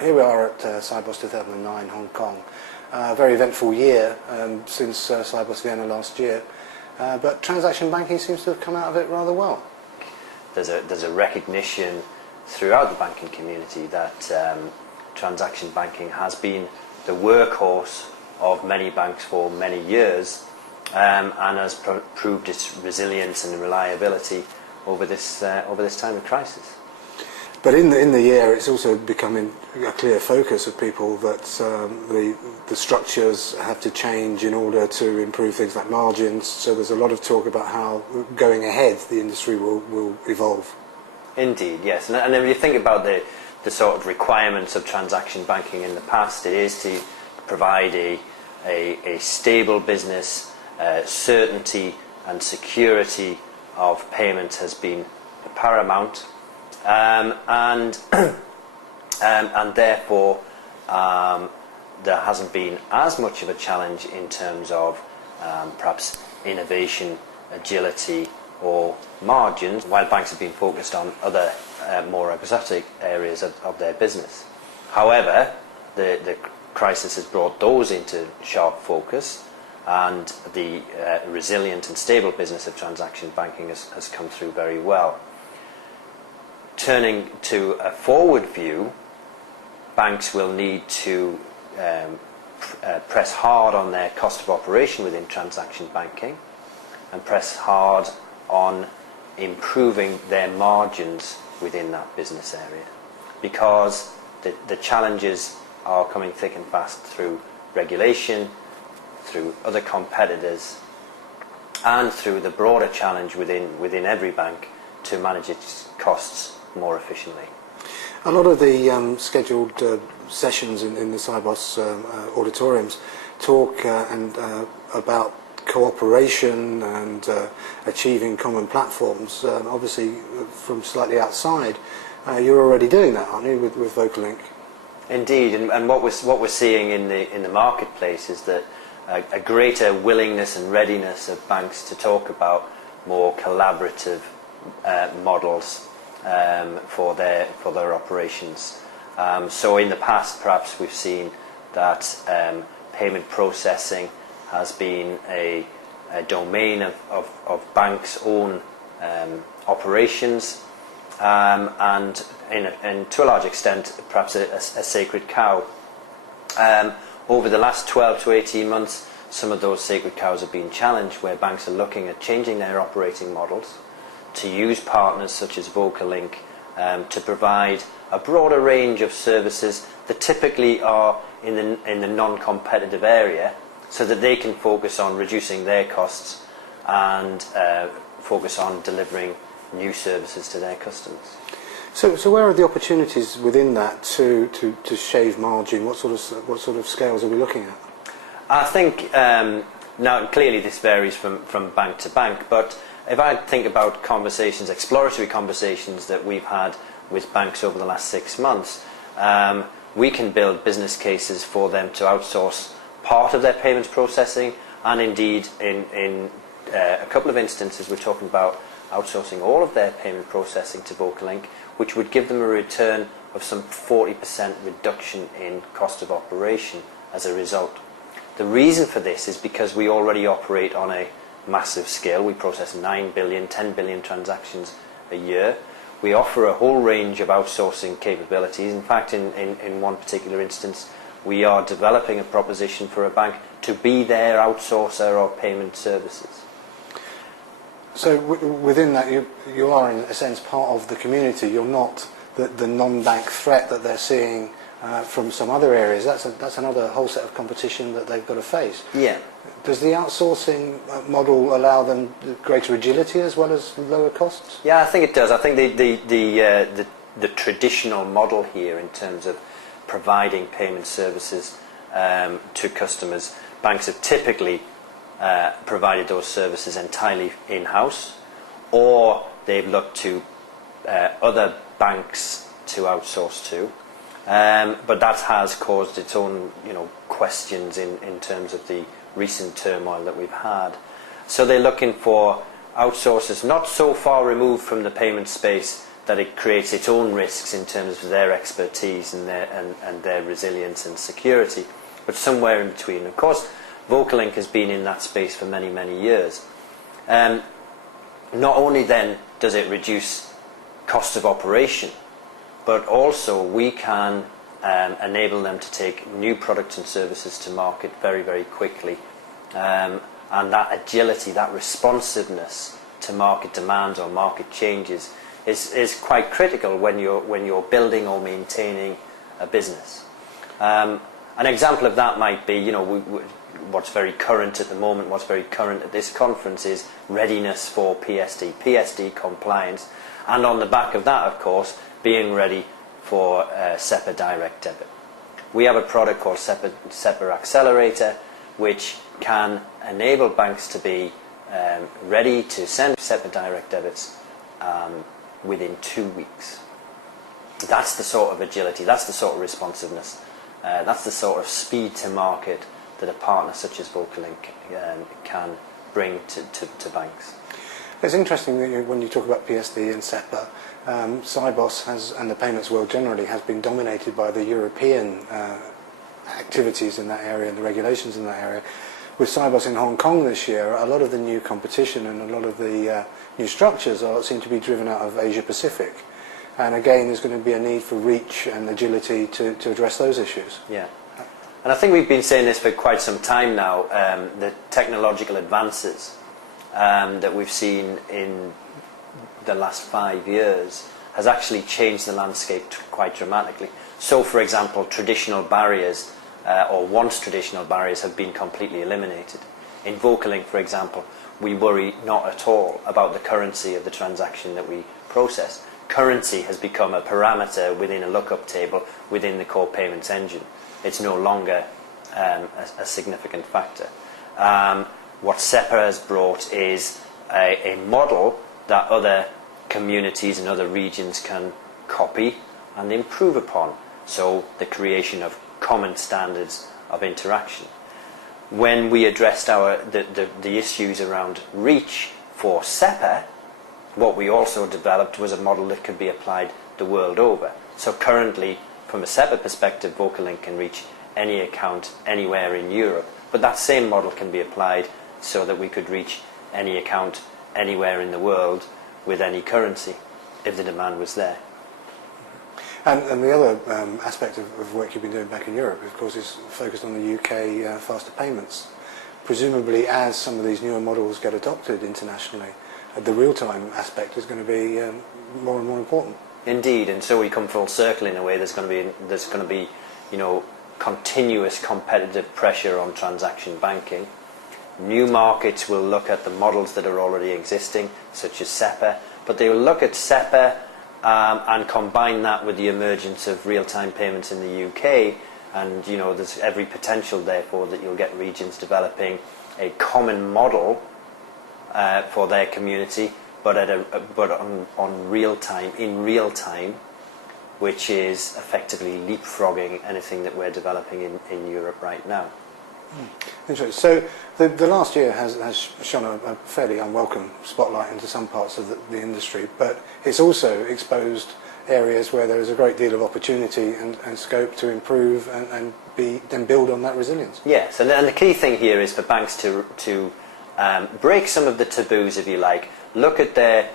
Here we are at Cybos 2009 Hong Kong. Very eventful year since Cybos Vienna last year, but transaction banking seems to have come out of it rather well. There's a recognition throughout the banking community that transaction banking has been the workhorse of many banks for many years, and has proved its resilience and reliability over this time of crisis. But in the year, it's also becoming a clear focus of people that the structures have to change in order to improve things like margins. So there's a lot of talk about how, going ahead, the industry will evolve. Indeed, yes. And if you think about the sort of requirements of transaction banking in the past, it is to provide a stable business, certainty and security of payments has been paramount. And therefore there hasn't been as much of a challenge in terms of perhaps innovation, agility or margins, while banks have been focused on other more exotic areas of their business. However, the crisis has brought those into sharp focus, and the resilient and stable business of transaction banking has come through very well. Turning to a forward view, banks will need to press hard on their cost of operation within transaction banking and press hard on improving their margins within that business area, because the challenges are coming thick and fast through regulation, through other competitors, and through the broader challenge within every bank to manage its costs more efficiently. A lot of the scheduled sessions in the Cybos auditoriums talk about cooperation and achieving common platforms. Obviously, from slightly outside, you're already doing that, aren't you, with VocaLink? Indeed, and what we're seeing in the marketplace is that a greater willingness and readiness of banks to talk about more collaborative models for their operations. So in the past, perhaps we've seen that payment processing has been a domain of banks' own operations, and to a large extent perhaps a sacred cow. Over the last 12 to 18 months, some of those sacred cows have been challenged, where banks are looking at changing their operating models to use partners such as VocaLink to provide a broader range of services that typically are in the non-competitive area, so that they can focus on reducing their costs and focus on delivering new services to their customers. So where are the opportunities within that to shave margin? What sort of scales are we looking at? I think now clearly this varies from bank to bank, but if I think about exploratory conversations that we've had with banks over the last 6 months, we can build business cases for them to outsource part of their payments processing, and indeed in a couple of instances we're talking about outsourcing all of their payment processing to VocaLink, which would give them a return of some 40% reduction in cost of operation as a result. The reason for this is because we already operate on a massive scale. We process 9 billion, 10 billion transactions a year. We offer a whole range of outsourcing capabilities. In fact, in one particular instance, we are developing a proposition for a bank to be their outsourcer of payment services. So within that, you are in a sense part of the community. You're not the non-bank threat that they're seeing from some other areas. That's another whole set of competition that they've got to face. Yeah. Does the outsourcing model allow them greater agility as well as lower costs? Yeah, I think it does. I think the traditional model here in terms of providing payment services to customers, banks have typically provided those services entirely in-house, or they've looked to other banks to outsource to. But that has caused its own questions in terms of the recent turmoil that we've had. So they're looking for outsourcers not so far removed from the payment space that it creates its own risks in terms of their expertise and their resilience and security, but somewhere in between. Of course, VocaLink has been in that space for many, many years. Not only then does it reduce cost of operation, but also we can enable them to take new products and services to market very, very quickly. And that agility, that responsiveness to market demands or market changes is quite critical when you're building or maintaining a business. An example of that might be, what's very current at the moment, what's very current at this conference is readiness for PSD compliance, and on the back of that, of course, being ready for SEPA direct debit. We have a product called SEPA Accelerator, which can enable banks to be ready to send SEPA direct debits within 2 weeks. That's the sort of agility, that's the sort of responsiveness, that's the sort of speed to market that a partner such as VocaLink can bring to banks. It's interesting that when you talk about PSD and SEPA, Cybos has, and the payments world generally, has been dominated by the European activities in that area and the regulations in that area. With Cybos in Hong Kong this year, a lot of the new competition and a lot of the new structures seem to be driven out of Asia Pacific. And again, there's going to be a need for reach and agility to address those issues. Yeah. And I think we've been saying this for quite some time now, the technological advances that we've seen in the last 5 years has actually changed the landscape quite dramatically. So, for example, traditional barriers, or once traditional barriers, have been completely eliminated. In VocaLink, for example, we worry not at all about the currency of the transaction that we process. Currency has become a parameter within a lookup table within the core payments engine. It's no longer a significant factor. What SEPA has brought is a model that other communities and other regions can copy and improve upon. So the creation of common standards of interaction. When we addressed the issues around reach for SEPA, what we also developed was a model that could be applied the world over. So currently, from a SEPA perspective, VocaLink can reach any account anywhere in Europe. But that same model can be applied so that we could reach any account anywhere in the world with any currency, if the demand was there. And the other aspect of work you've been doing back in Europe, of course, is focused on the UK faster payments. Presumably, as some of these newer models get adopted internationally, the real-time aspect is going to be more and more important. Indeed, and so we come full circle in a way. There's going to be, continuous competitive pressure on transaction banking. New markets will look at the models that are already existing, such as SEPA, but they will look at SEPA and combine that with the emergence of real-time payments in the UK, and there's every potential therefore that you'll get regions developing a common model for their community, but on real time, in real time, which is effectively leapfrogging anything that we're developing in Europe right now. Interesting. So the last year has shone a fairly unwelcome spotlight into some parts of the industry, but it's also exposed areas where there is a great deal of opportunity and scope to improve and build on that resilience. Yes, and the key thing here is for banks to break some of the taboos, if you like, look at their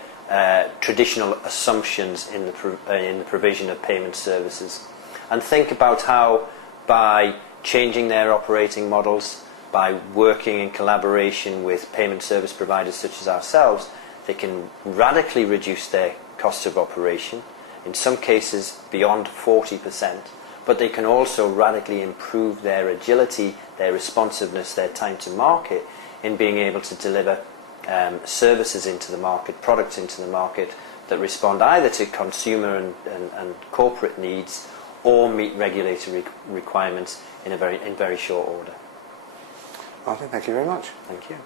traditional assumptions in the provision of payment services, and think about how, by changing their operating models, by working in collaboration with payment service providers such as ourselves, they can radically reduce their cost of operation, in some cases beyond 40%, but they can also radically improve their agility, their responsiveness, their time to market in being able to deliver services into the market, products into the market that respond either to consumer and corporate needs or meet regulatory requirements in very short order. Martin, thank you very much. Thank you.